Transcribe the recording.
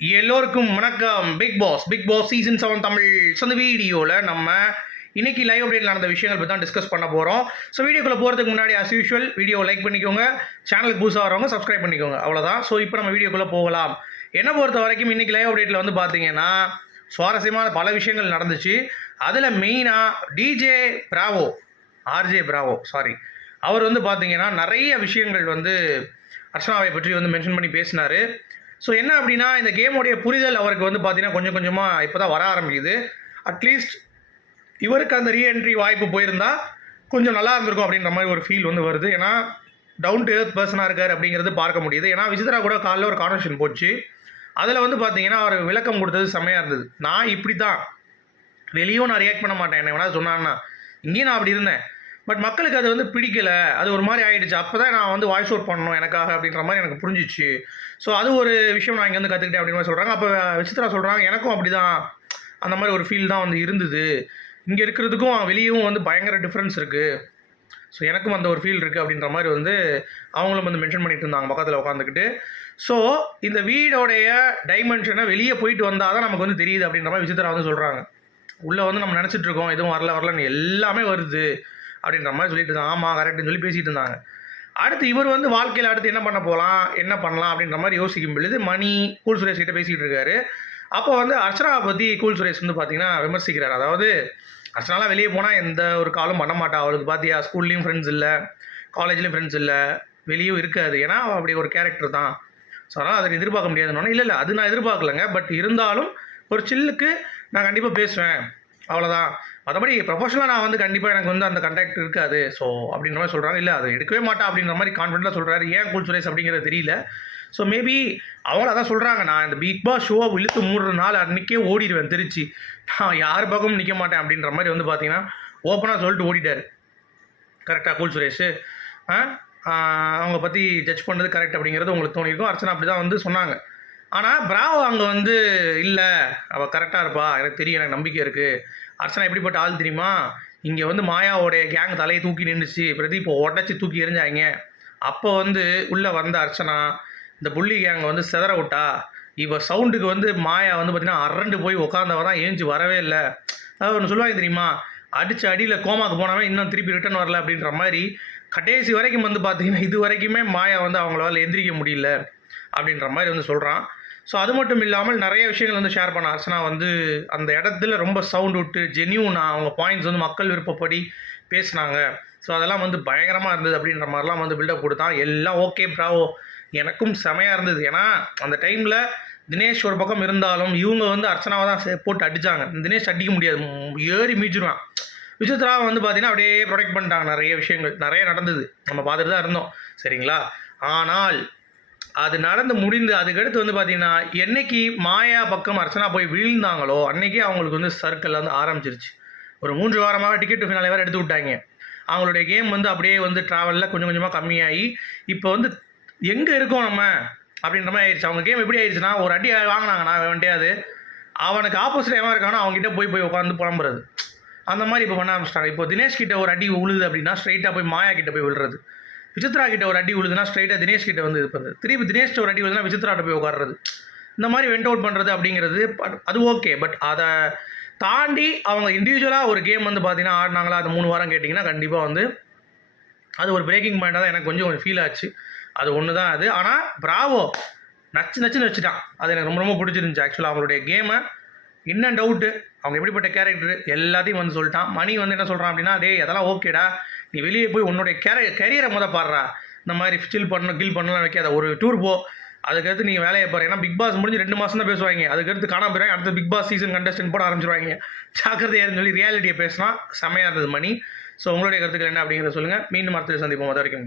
எல்லோருக்கும் வணக்கம். Big Boss Big Boss season seven Tamil so அந்த வீடியோவில் நம்ம இன்னைக்கு லைவ் அப்டேட்டில் நடந்த விஷயங்கள் பற்றி தான் டிஸ்கஸ் பண்ண போகிறோம் ஸோ வீடியோக்குள்ளே போகிறதுக்கு முன்னாடி அஸ் யூஷுவல் வீடியோ லைக் பண்ணிக்கோங்க. சேனலுக்கு புதுசாக வரவங்க சப்ஸ்கிரைப் பண்ணிக்கோங்க. அவ்வளோதான் ஸோ இப்போ நம்ம வீடியோக்குள்ளே போகலாம். என்னை பொறுத்த வரைக்கும் இன்றைக்கி லைவ் அப்டேட்டில் வந்து பார்த்தீங்கன்னா சுவாரஸ்யமான பல விஷயங்கள் நடந்துச்சு. அதில் மெயினாக DJ Bravo RJ Bravo sorry அவர் வந்து பார்த்தீங்கன்னா நிறைய விஷயங்கள் வந்து அர்ச்சனாவை பற்றி வந்து மென்ஷன் பண்ணி பேசினார். ஸோ என்ன அப்படின்னா இந்த கேமோடைய புரிதல் அவருக்கு வந்து பார்த்தீங்கன்னா கொஞ்சம் கொஞ்சமாக இப்போ தான் வர ஆரம்பிக்குது. அட்லீஸ்ட் இவருக்கு அந்த ரீஎன்ட்ரி வாய்ப்பு போயிருந்தா கொஞ்சம் நல்லா இருந்திருக்கும் அப்படின்ற மாதிரி ஒரு ஃபீல் வந்து வருது. ஏன்னா டவுன் டு எர்த் பர்சனாக இருக்கார் அப்படிங்கிறது பார்க்க முடியுது. ஏன்னா விசித்ரா கூட காலைல ஒரு கான்வர்சேஷன் போச்சு. அதில் வந்து பார்த்தீங்கன்னா அவர் விளக்கம் கொடுத்தது செம்மையாக இருந்தது. நான் இப்படி தான் வெளியும் நான் ரியாக்ட் பண்ண மாட்டேன். என்ன வேணால் சொன்னான்னா இங்கேயும் நான் அப்படி இருந்தேன். பட் மக்களுக்கு அது வந்து பிடிக்கலை. அது ஒரு மாதிரி ஆகிடுச்சு அப்போ தான் நான் வந்து வாய்ஸ் அவுட் பண்ணணும் எனக்காக அப்படின்ற மாதிரி எனக்கு புரிஞ்சிச்சு. ஸோ அது ஒரு விஷயம் நான் இங்கே வந்து கற்றுக்கிட்டேன் அப்படின்னு மாதிரி சொல்கிறாங்க அப்போ விசித்ரா சொல்கிறாங்க எனக்கும் அப்படி தான் அந்த மாதிரி ஒரு ஃபீல் தான் வந்து இருந்தது. இங்கே இருக்கிறதுக்கும் வெளியவும் வந்து பயங்கர டிஃப்ரென்ஸ் இருக்குது ஸோ எனக்கும் அந்த ஒரு ஃபீல் இருக்குது அப்படின்ற மாதிரி வந்து அவங்களும் வந்து மென்ஷன் பண்ணிட்டு இருந்தாங்க பக்கத்தில் உட்காந்துக்கிட்டு ஸோ இந்த வீடோடைய டைமென்ஷனை வெளியே போயிட்டு வந்தால் தான் நமக்கு வந்து தெரியுது அப்படின்ற மாதிரி விசித்ரா வந்து சொல்கிறாங்க உள்ளே வந்து நம்ம நினச்சிட்ருக்கோம் எதுவும் வரல வரலன்னு எல்லாமே வருது. அப்படின்ற மாதிரி சொல்லிட்டு இருந்தாங்க. ஆமாம் கரெக்டுன்னு சொல்லி பேசிகிட்டு இருந்தாங்க. அடுத்து இவர் வந்து வாழ்க்கையில் அடுத்து என்ன பண்ண போகலாம் என்ன பண்ணலாம் அப்படின்ற மாதிரி யோசிக்கும் பொழுது மணி கூல் சுரேஷ் கிட்ட பேசிகிட்டு இருக்காரு. அப்போ வந்து அர்ச்சனாவை பற்றி கூல் சுரேஷ் வந்து பார்த்தீங்கன்னா விமர்சிக்கிறார். அதாவது அர்ச்சனாலாம் வெளியே போனால் எந்த ஒரு காலும் பண்ண மாட்டா. அவளுக்கு பார்த்தியா ஸ்கூல்லேயும் ஃப்ரெண்ட்ஸ் இல்லை காலேஜ்லேயும் ஃப்ரெண்ட்ஸ் இல்லை வெளியும் இருக்காது. ஏன்னா அப்படி ஒரு கேரக்டர் தான். ஸோ அதனால் அதை எதிர்பார்க்க முடியாதுன்னு இல்லை இல்லை அது நான் எதிர்பார்க்கலங்க. பட் இருந்தாலும் ஒரு சில்லுக்கு நான் கண்டிப்பாக பேசுவேன். அவ்வளோதான் மற்றபடி ப்ரொஃபஷனலாக நான் வந்து கண்டிப்பாக எனக்கு வந்து அந்த கண்டாக்ட் இருக்காது. ஸோ அப்படின்ற மாதிரி சொல்கிறாங்க இல்லை அதை எடுக்கவே மாட்டேன் அப்படின்ற மாதிரி கான்ஃபிடென்ட்டாக சொல்கிறாரு ஏன் கூல் சுரேஷ் அப்படிங்கிறது தெரியல. ஸோ மேபி அவங்கள அதான் சொல்கிறாங்க நான் இந்த பிக் பாஸ் ஷோவை இழுத்து மூடுற நாள் அன்றைக்கே ஓடிடுவேன் திருச்சி. நான் யார் பக்கமும் நிற்க மாட்டேன் அப்படின்ற மாதிரி வந்து பார்த்தீங்கன்னா ஓப்பனாக சொல்லிட்டு ஓடிட்டார். கரெக்டாக கூல் சுரேஷ். அவங்க பற்றி ஜட்ஜ் பண்ணுறது கரெக்ட் அப்படிங்கிறது உங்களுக்கு தோணியிருக்கும். அர்ச்சனா அப்படி தான் வந்து சொன்னாங்க. ஆனால் பிராவோ அங்கே வந்து இல்லை. அவள் கரெக்டாக இருப்பா. எனக்கு தெரியும். எனக்கு நம்பிக்கை இருக்குது அர்ச்சனா எப்படிப்பட்ட ஆள் தெரியுமா? இங்கே வந்து மாயாவோடைய கேங் தலையை தூக்கி நின்றுச்சு பிரதீப் உடச்சி தூக்கி எறிஞ்சாங்க. அப்போ வந்து உள்ளே வந்த அர்ச்சனா இந்த புள்ளி கேங்கை வந்து செதற விட்டா. இப்போ சவுண்டுக்கு வந்து மாயா வந்து பார்த்தீங்கன்னா அரண்டு போய் உட்காந்தவ தான் ஏஞ்சி வரவே இல்லை. அதாவது ஒன்று சொல்லுவாங்க தெரியுமா? அடிச்சு அடியில் கோமாக்கு போனவன் இன்னும் திருப்பி ரிட்டர்ன் வரல அப்படின்ற மாதிரி கடைசி வரைக்கும் வந்து பார்த்தீங்கன்னா இது வரைக்குமே மாயா வந்து அவங்களால எந்திரிக்க முடியல அப்படின்ற மாதிரி வந்து சொல்கிறான் ஸோ அது மட்டும் இல்லாமல் நிறைய விஷயங்கள் வந்து ஷேர் பண்ண அர்ச்சனா வந்து அந்த இடத்துல ரொம்ப சவுண்ட் விட்டு ஜென்யூனாக அவங்க பாயிண்ட்ஸ் வந்து மக்கள் விருப்பப்படி பேசுனாங்க. ஸோ அதெல்லாம் வந்து பயங்கரமாக இருந்தது அப்படின்ற மாதிரிலாம் வந்து பில்டப் கொடுத்தான். எல்லாம் ஓகே ப்ராவோ எனக்கும் செமையாக இருந்தது. ஏன்னா அந்த டைமில் தினேஷ் ஒரு பக்கம் இருந்தாலும் இவங்க வந்து அர்ச்சனாவை தான் சே- போட்டு அடித்தாங்க தினேஷ் அடிக்க முடியாது. ஏறி மீச்சிருவான் விசித்ரா வந்து பார்த்தீங்கன்னா அப்படியே ப்ரொடெக்ட் பண்ணிட்டாங்க. நிறைய விஷயங்கள். நிறைய நடந்தது. நம்ம பார்த்துட்டு தான் இருந்தோம். சரிங்களா? ஆனால் அது நடந்து முடிந்து அதுக்கடுத்து வந்து பார்த்தீங்கன்னா என்னைக்கு மாயா பக்கம் அர்ச்சனா போய் விழுந்தாங்களோ அன்னைக்கே அவங்களுக்கு வந்து சர்க்கிள் வந்து ஆரம்பிச்சிருச்சு. ஒரு மூன்று வாரமாக டிக்கெட் ஃபினாலே வேறு எடுத்து விட்டாங்க. அவங்களுடைய கேம் வந்து அப்படியே வந்து ட்ராவலில் கொஞ்சம் கொஞ்சமாக கம்மியாகி இப்போ வந்து எங்கே இருக்கோம் நம்ம? அப்படின்ற மாதிரி ஆயிடுச்சு. அவங்க கேம் எப்படி ஆயிடுச்சுன்னா ஒரு அடி வாங்கினாங்கன்னா வந்துட்டே அவனுக்கு ஆப்போசிட் எவன் இருக்கானோ அவங்ககிட்ட போய் போய் உட்காந்து புலம்புறது. அந்த மாதிரி இப்போ பண்ண ஆரம்பிச்சிட்டாங்க. இப்போ தினேஷ் கிட்ட ஒரு அடி உழுது அப்படின்னா ஸ்ட்ரைட்டாக போய் மாயா கிட்ட போய் விழுறது. விசித்ரா கிட்ட ஒரு அடி உழுதுனா ஸ்ட்ரைட்டாக தினேஷ் கிட்ட வந்து இது பண்ணுறது திருப்பி தினேஷ்கிட்ட ஒரு அடி உழுதுனா விசித்ராட்ட போய் உட்காடுறது இந்த மாதிரி வெண்ட் அவுட் பண்ணுறது அப்படிங்கிறது அது ஓகே பட் அதை தாண்டி அவங்க இண்டிவிஜுவலாக ஒரு கேம் வந்து பார்த்தீங்கன்னா ஆடினாங்களா அது மூணு வாரம் கேட்டிங்கன்னா கண்டிப்பாக வந்து அது ஒரு பிரேக்கிங் பாயிண்டாக தான் எனக்கு கொஞ்சம் ஃபீல் ஆச்சு. அது ஒன்று தான் அது. ஆனால் ப்ராவோ நச்சு நச்சுன்னு வச்சுட்டான் அது எனக்கு ரொம்ப ரொம்ப பிடிச்சிருந்துச்சு. ஆக்சுவலாக அவங்களுடைய கேமை இன்னும் டவுட்டு அவங்க எப்படிப்பட்ட கேரக்டர் எல்லாத்தையும் வந்து சொல்லிட்டான். மணி வந்து என்ன சொல்கிறான் அப்படின்னா டேய் அதெல்லாம் ஓகேடா நீ வெளியே போய் உன்னுடைய கேர கரியரை முத பாடுறா. இந்த மாதிரி ஸ்டில் பண்ணணும் கில் பண்ணலாம் வைக்காத ஒரு டூர் போ. அதுக்கடுத்து நீங்கள் வேலையை பாரு. ஏன்னா பிக் பாஸ் முடிஞ்சு ரெண்டு மாதம் தான் பேசுவாங்க. அதுக்கடுத்து காணாம போயிடுவாங்க. அடுத்த பிக் பாஸ் சீசன் கண்டஸ்டன்ட் போட ஆரம்பிச்சிருவாங்க. ஜாக்கிரதையாக சொல்லி ரியாலிட்டியை பேசினா செமையாக இருந்தது மணி. ஸோ உங்களுடைய கருத்துக்கள் என்ன அப்படிங்கிறத சொல்லுங்கள் மீண்டும் மரத்தில் சந்திப்போம். அது வரைக்கும்.